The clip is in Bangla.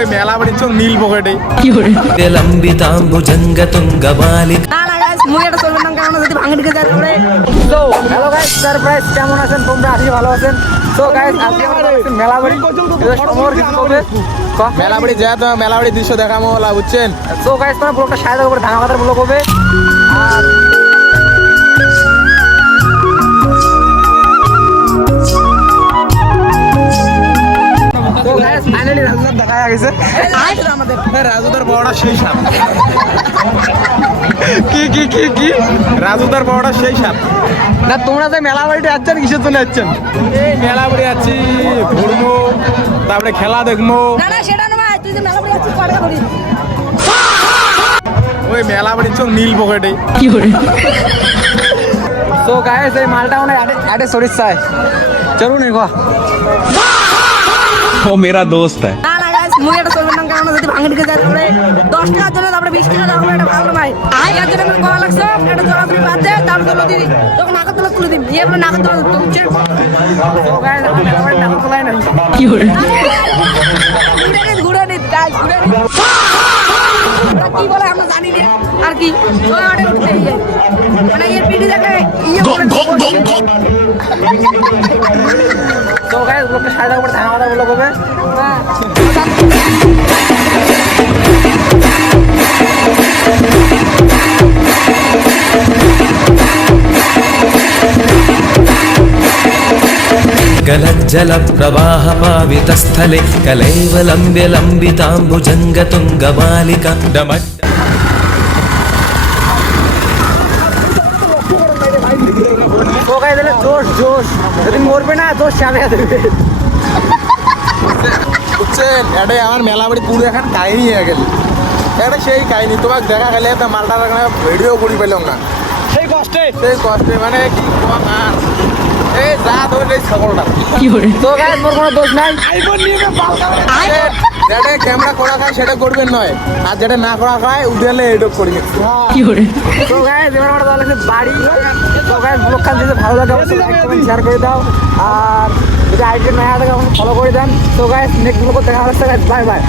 ওই মেলা বাড়ির চোখ নীল পকেটে কেমন আছেন তোমরা? আছি ভালো আছেন? তো গাইস আজকে আমরা মেলা বাড়ি মেলা বাড়ি যা তো মেলা বাড়ির দৃশ্য দেখাবো বলা বুঝছেন। তো গাইস তোমরা ব্লগটা সাহায্য করে ধাঙ্গা পাতার ব্লগ হবে। আর তো গাইস ফাইনালি রাজুদার দেখা গেছে। আমাদের রাজুদার বড়টা সেই সাপ। কি কি কি কি রাজুদার বড়টা সেই সাপ না। তোমরা যে মেলা বাড়িতে যাচ্ছেন কিসের জন্য যাচ্ছেন? এই মেলা বাড়ি যাচ্ছি ঘুরবো, তারপরে খেলা দেখবো। ওই মেলা বাড়ির চোখ নীল পকেটে। তো গাইস এই মালটা মানে আটে শরীর চাই চলুন এগো। वो मेरा दोस्त है। মুইটা চলবে না কারণ যদি ভাঙে দিকে যায় তাহলে 10 টাকার জন্য তারপরে 20 টাকা দাও এটা ভালো নাই। এর জন্য আমি কল লাগছে এটা জোড়া তুমি বাদ দে তারপর তুলে দিবি তখন নাকা তুলে দিবি এই বলে নাকা তুলে তুমি তো গাইস আমার নাকা তুলাই না কি করে ঘুরে নি গাইস ঘুরে নি কি বলে আমরা জানি না আর কি ওই অর্ডার উঠতে যায় মানে এর পিডি দেখে ইয়ে করে তো গাইস ব্লগটা সাইডে উপর ধাঙ্গা মাথা ব্লগ হবে। गलज्जल प्रवाह पावितस्थले कलैवलम्ब्य लम्बिताम्बुजङ्गतुङ्गबालिका डमट् তো গাইস এলে জোশ জোশ যদি মরবে না জোশ চালিয়ে দেবে বুঝছেন। এটাই আমার মেলা বাড়ি পুরো এখন কাহিনী হয়ে গেল। এটা সেই কাহিনী তোমাকে দেখা গেলে তা মালটা ভিডিও করি পেলাম না সেই কষ্টে মানে কি আর এই যা ধরে এই ছাগলটা কি করে। তো গাইস মোর কোনো দোষ নাই। আইফোন নিয়ে যেটা ক্যামেরা করা খায় সেটা করবেন নয়, আর যেটা না করা খায় উঠেলে এডপ করি কি করে। তো গাইস এবার আমরা তাহলে বাড়ি। তো গাইস ব্লগ খান যদি ভালো লাগে অবশ্যই লাইক কমেন্ট শেয়ার করে দাও, আর যদি আইডি নয়া থাকে ফলো করে দেন। তো গাইস নেক্সট ব্লগে দেখা হচ্ছে। Bye bye.